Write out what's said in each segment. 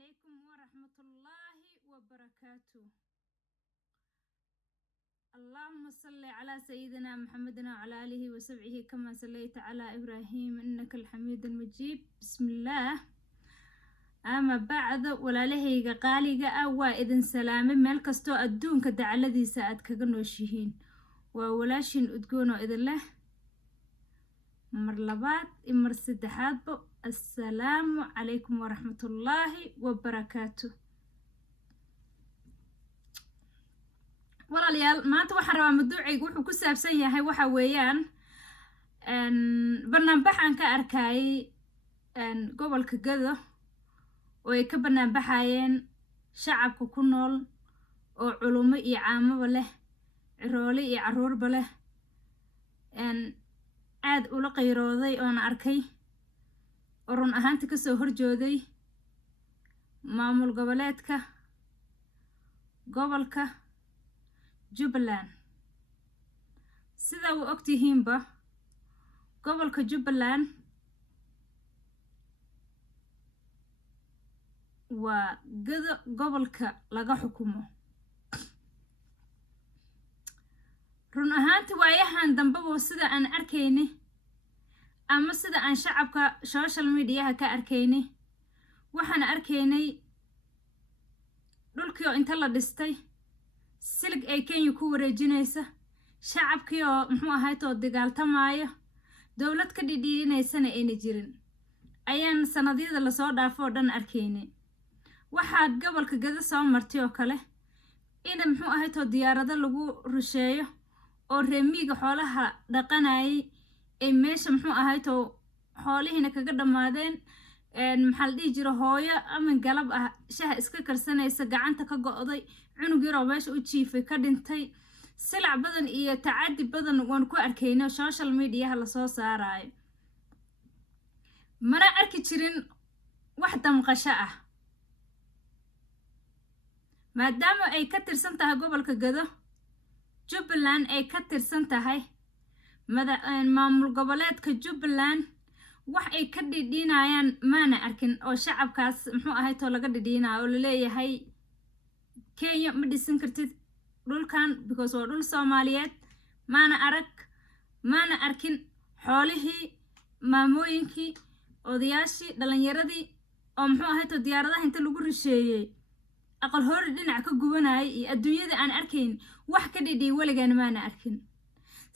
عليكم ورحمة الله وبركاته. اللهم صل على سيدنا محمد وعلى آله وصحبه كما صليت على إبراهيم إنك الحميد المجيد. بسم الله. أما بعد ولا لهيك قاليك أو إذن سلامي مالكستو أدون كدع الذي ساعد كغنوشيهين وولاشين أدقونو إذن له مرلبات إمر السدحات بو السلام عليكم ورحمة الله وبركاته. walaalyaal maanta waxaan rabaa mawduucaygu wuxuu ku saabsan yahay waxa weeyaan banaanbaxan ka arkay gobolka Gado oo ay ka banaanbaxayeen shacabka ku nool oo culumo iyo caamaba leh ciroole iyo caruurba leh aad ula qayrooday oo aan arkay oo run ahaantii ka soo horjooday maamul goboleedka gobolka Jubbaland. sida uu ogtihiinba gobolka Jubbaland waa Gado gobolka laga xukumo. run ahaantii waayahan dambaba sida aan arkayni ama sida aan shacabka social media ka arkayni waxaan arkaynay dhulkii oo inta la dhistay silig ay Kenya ku wareejinaysa shacabkii oo muxuu ahaaytoo dagaaltamaayo dawlad ka dhidhiinaysana ayna jirin ayaan sanadyada la soo dhaafo dhan arkaynay. waxaa gobolka Gado soo martay oo kale in muxuu ahaaytoo diyaarado lagu rusheeyo oo reemiga xoolaha dhaqanayay ay meesha muxuu ahaaytoo xoolihiina kaga dhamaadeen maxaa la dhihi jiro hooyo ama galab ah shaha iska karsanaysa gacanta ka go'day cunug yar oo meesha u jiifay ka dhintay silac badan iyo tacadi badan waan ku arkaynay social media la soo saarayo mana arki jirin wax damqasho ah maadaama ay ka tirsan tahay gobolka Gado Jubbaland ay ka tirsan tahay maamul goboleedka Jubbaland wax ay ka dhidhiinayaan maana arkin oo shacabkaas muxuu ahaaytoo laga dhidhiinayo oo la leeyahay Kenya ma dhisan kartid dhulkan because waa dhul Soomaaliyeed maana arkin xoolihii maamooyinkii odayaashii dhalinyaradii oo muxuu ahaaytoo diyaaradaha inta lagu risheeyay aqal hore dhinac ka gubanayay iyo adduunyada aan arkayn wax ka dhidhiy waligaan maana arkin.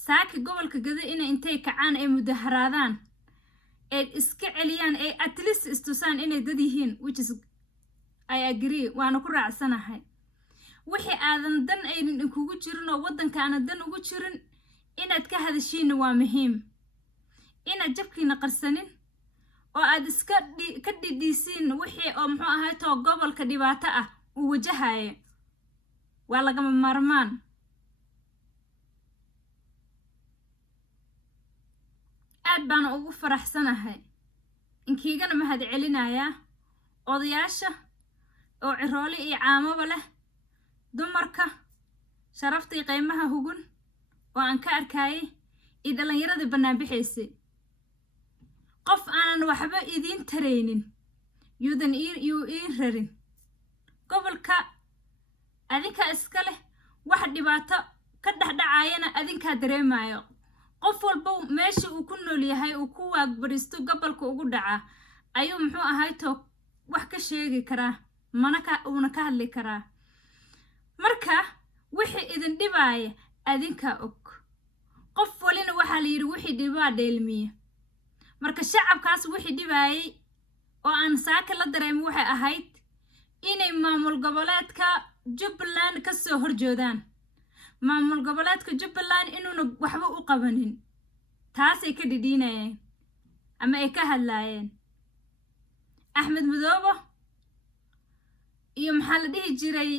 saaki gobolka Gado inay intay kacaan ay mudaharaadaan ay iska celiyaan ay at least istusaan inay dad yihiin which is I agree waana ku raacsanahay. wixii aadan dan aynan kugu jirin oo waddankaana dan ugu jirin inaad ka hadashiin waa muhiim inaad jabkiina qarsanin oo aad iska ka dhidhiisiin wixii oo muxuu ahaaytoo gobolka dhibaato ah uu wajahayo waa lagama maarmaan. aad baan ugu faraxsanahay inkiigana mahad celinayaa odayaasha oo ciroole iyo caamaba leh dumarka sharaftii qiimaha hugun oo aan ka arkayay iyo dhalinyaradii banaanbixaysay qof aanan waxba idiin taraynin yuu ii rarin gobolka adinka iska leh wax dhibaato ka dhexdhacayana adinkaa dareemayo qof walba meesha uu ku nool yahay uu ku waagbaristo gobolka ugu dhaca ayuu muxuu ahaaytoo wax ka sheegi karaa uuna ka hadli karaa. marka wixii idin dhibaaya adinkaa og qof walina waxaa la yidhi wixii dhibaa dheelmiya. marka shacabkaas wixii dhibaayay oo aan saaka la dareemin waxay ahayd inay maamul goboleedka Jubbaland ka soo horjoodaan maamul goboleedka Jubbaland inuuna waxba u qabanin taasay ka dhidhiinayeen ama ay ka hadlaayeen. Axmed Madoobe iyo maxaa la dhihi jiray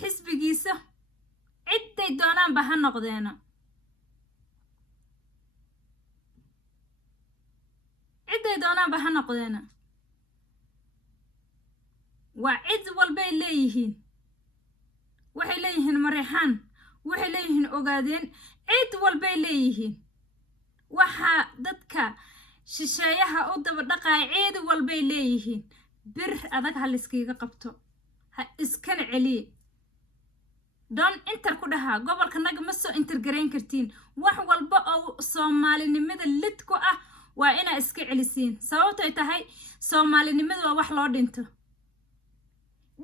xisbigiisa ciday doonaanba ha noqdeena waa cid walbay leeyihiin waxay leeyihiin mareexaan waxay leeyihiin ogaadeen cid walbay leeyihiin waxa dadka shisheeyaha u daba dhaqay cid walbay leeyihiin bir adag ha liskiiga qabto ha iskana celiye don inter ku dhahaa gobolka naga ma soo intergarayn kartiin wax walba oo Soomaalinimada lid ku ah waa ina iska celisiin sababtoo ay tahay Soomaalinimadu waa wax loo dhinto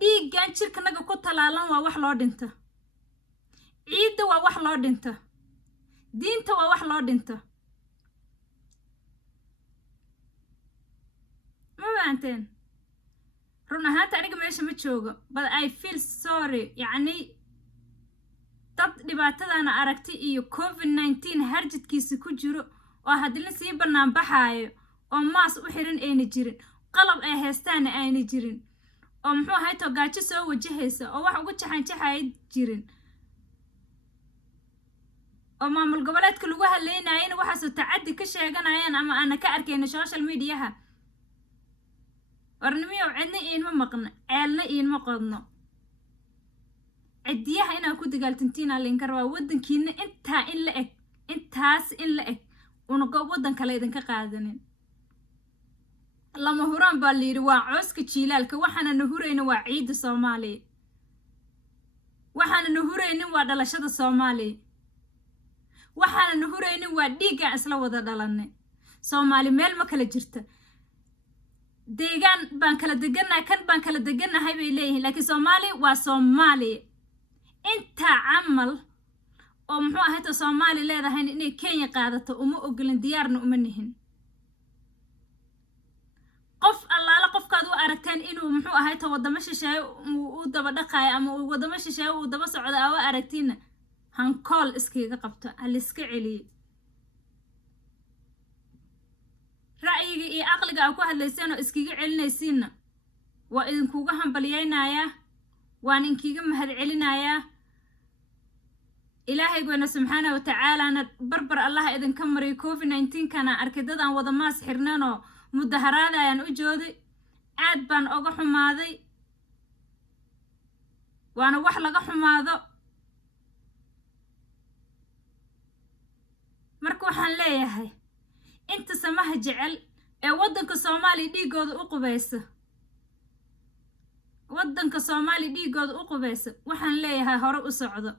dhiiggan jirka naga ku talaalan waa wax loo dhinto ciidda waa wax loo dhinto diinta waa wax loo dhinto ma fahanteen run ahaanta aniga meesha ma joogo but I feel sorry yani dad dhibaatadana aragti iyo COVID-19 harjidkiisa ku jiro oo hadii sii banaan baxaayo oo maas u xiran ayna jirin qalab ay heestaan ayna jirin oo muxuu ahay to gaajo soo wajahaysa oo wax ugu jaxay jirin oo maamul goboleedka lagu haleynayeen waxa soo tacadi ka sheeganayaan ama aan ka arkayno social media-ha warnimiyo cidna iinma maqna ceelna iinma qodno cidiyaha inaa ku dagaaltantiina linka rabaa wadankiina intaas in la eg una goob wadan kale idinka qaadanin lama huraan baa liiri waa cooska jiilaalka waxaana na hurayna waa ciida Soomaaliya waxaana na huraynin waa dhalashada Soomaaliya waxaana na huraynin waa dhiiga isla wada dhalanay Soomaali meel ma kala jirta deegaan baan kala deganahay kan baan kala deganahay bay leeyihiin laakiin Soomaali waa Soomaali inta amal oo muxuu ahay to Soomaali leedahay inay Kenya qaadato uma ogolin diyaarna uma nihin qof allaala qofkaad u aragteen inuu muxuu ahay to wadamo shisheeye uu daba dhaqay ama wadamo shisheeye uu daba socdo oo aragtina hankool iskiga qabto aliska celiye ra'yiga iyo aqliga ku hadlayseen oo iskiga celinaysiina waa idinkuga hambalyeynaya waan inkiga mahad celinaya ilaahay go'na subhanahu wa ta'ala barbar allah idinka mariyo COVID-19 kana arkidadan wada maas xirnano mudaharaadayaan u joodi aad baan uga xumaaday waana wax laga xumaado marka waxaan leeyahay inta samaha jecel ee wadanka Soomaali dhiigooda u qubaysa wadanka Soomaali dhiigooda u qubaysa waxaan leeyahay hore u socdo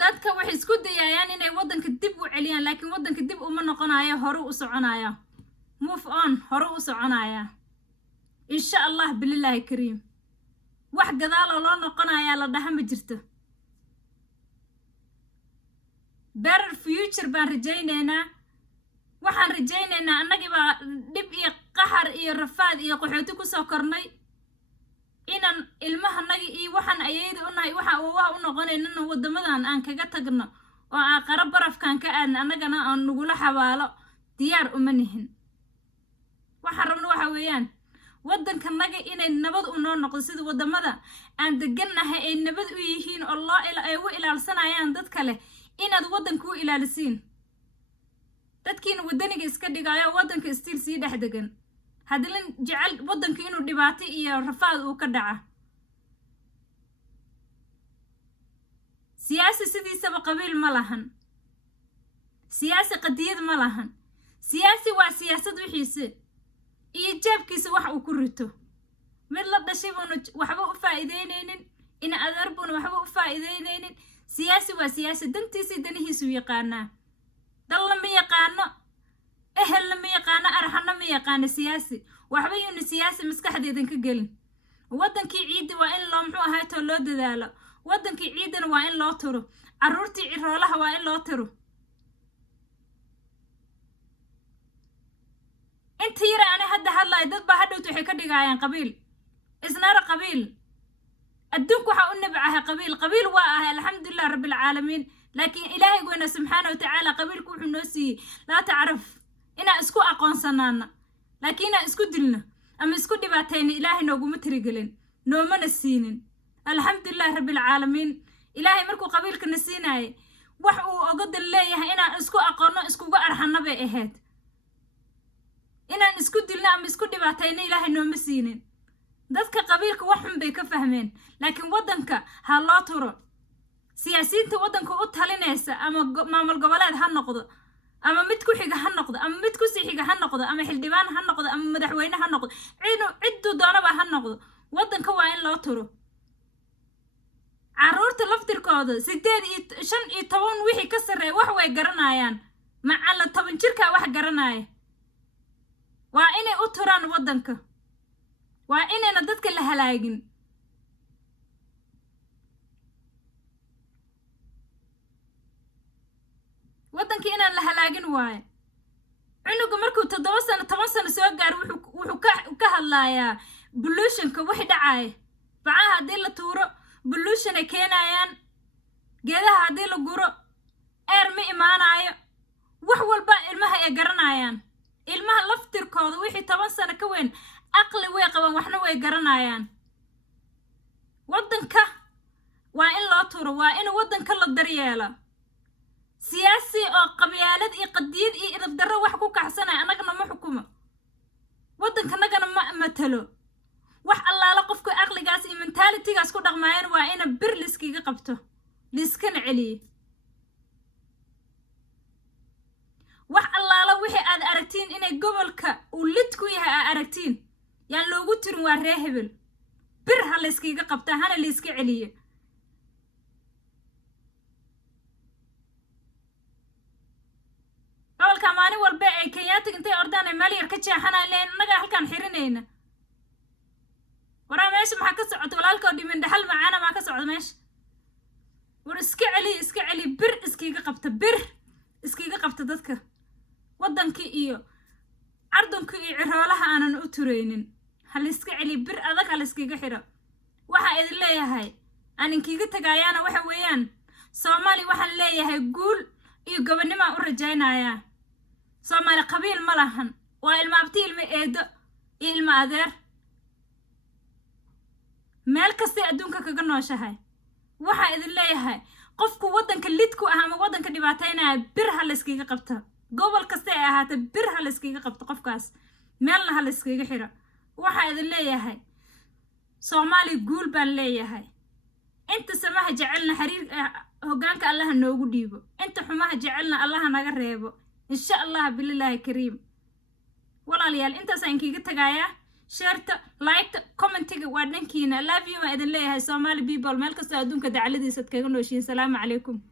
dadka wax isku dayayaan inay wadanka dib u celiyaan laakiin wadanka dib uma noqonayo hore u soconaya move on hore u soconaya insha Allah billahi kariim wax gadaal oo loo noqonaya la dhahan ma jirto better future baan rajaynaynaa waxaan rajaynaynaa annagiba dib iyo qaxar iyo rafaad iyo qaxooti ku soo kornay inaan ilmahanagi iyo waxaan ayayda u nahay waxa u noqonaynaa wadamadan aan kaga tagno oo aan qarab barafkan ka aadna annagana aan nugula xawaalo diyaar uma nihin waxaan rabno waxa weeyaan wadanka naga inay nabad u noqdo sida wadamada aan deganahay ay nabad u yihiin oo loo ay u ilaalsanayaan dad kale inaad wadanka u ilaalisiin dadkiina wadaniga iska dhigayo wadanka stiil sii dhex degan hadalin jecel wadanka inuu dhibaato iyo rafaad uu ka dhaca siyaasi sidiisaba qabiil ma lahan siyaasi qadiyad ma lahan siyaasi waa siyaasad wixiisa iyo jeebkiisa wax uu ku rito mid la dhashay buu waxba u faa'iideynaynin in adeer buu waxba u faa'iideynaynin siyaasi waa siyaasi dantiisa danihiisu yaqaana dalla ma yaqaano ehel ma yaqaano arxana ma yaqaano siyaasi waxba yuu siyaasi maskaxdeedan ka gelin wadankii ciid waa in loo muxuu ahay to loo dadaalo wadankii ciidana waa in loo tiro caruurtii ciroolaha waa in loo tiro inta yara ana hadda hadlay dad ba hadhowtu waxay ka dhigayaan qabiil isnaara qabiil adduunku waxa u nabcahay qabiil waa ah alxamdulillah rabbil caalamiin laakiin ilaahay go'na subhanahu wa ta'ala qabiilku wuxuu noo siiyay la taarif ina isku aqoonsanaana laakiin ina isku dilna ama isku dhibaatayna ilaahay nooguma tirigelin noomana siinin alxamdulillah rabbil caalamiin ilaahay markuu qabiilka na siinay wax uu oga dal leeyahay ina isku aqoonno iskuga arxana bay ahayd inaan isku dilna ama isku dhibaatayna ilaahay nooma siinin dadka qabiilka wax xun bay ka fahmeen laakiin wadanka ha loo turo siyaasiyiinta wadanka u talinaysa ama maamul goboleed ha noqdo ama mid ku xiga ha noqdo ama mid ku sii xiga ha noqdo ama xildhibaan ha noqdo ama madaxweyne ha noqdo ciddu doonaba ha noqdo waddanka waa in loo turo carruurta laftirkooda 8 iyo 5 iyo 10 wixii ka sarreeya wax way garanayaan macalla 10 jirka wax garanaya waa inay u turaan waddanka waa inayna dadka la halaagin waddankii inaan la halaagin waaye cunuga markuu 7 sano 10 sano soo gaaro wuxuu ka hadlayaa pollutionka wixii dhacaya bacaha haddii la tuuro pollution ay keenayaan geedaha haddii la guro air ma imaanayo wax walba ilmaha ay garanayaan ilmaha laftirkooda wixii 10 sano ka weyn aqli way qabaan waxna way garanayaan waddanka waa in loo turo waa in waddanka la daryeelo siyaasi oo qabyaalad iyo qadiyad iyo idab darro wax ku kaxsanay anagana ma xukumo waddanka nagana ma matalo wax allaala qofku aqligaas iyo mentalitygaas ku dhaqmaayeen waa ina bir liskiga qabto liskana celiye wax allaala wixii aad aragtiin inay gobolka uu lid ku yahay aad aragtiin yaan loogu tirin waa ree hebel bir ha layskiga qabta hana layska celiye gobolka maalin walba ay kenyaatiga intay ordaan ay meel yar ka jeexanaan leen annaga halkaan xirinayna waraa meesha maxaa ka socota walaalkoo dhimin dhaxal macaana maa ka socda meesha war iska celi bir iskiga qabta dadka waddankii iyo cardunkii iyo ciroolaha aanan u turaynin ha layska celi bir adag ha layskiga xiro waxaa idin leeyahay aan inkiiga tagaayaana waxa weeyaan soomaali waxaan leeyahay guul iyo gobonnimaan u rajaynayaa soomaali qabiil ma lahan waa ilma abti ilma eedo iyo ilma adeer meel kastay adduunka kaga nooshahay waxaa idin leeyahay qofku waddanka lid ku ah ama waddanka dhibaataynaya bir ha layskiga qabta gobol kasta ay ahaata bir ha layskiga qabto qofkaas meelna ha layskiga xiro waxaa idin leeyahay soomaali guul baan leeyahay inta samaha jecelna xiriir hoggaanka allaha noogu dhiibo inta xumaha jecelna allaha naga reebo insha allah bilillaahi kariim walaalayaal intaasaan inkiiga tagaayaa sheerta liketa commentiga waa dhankiina love you waan idin leeyahay Somali people meel kasta adduunka dacaladiisa kaga nooshiin salaamu calaykum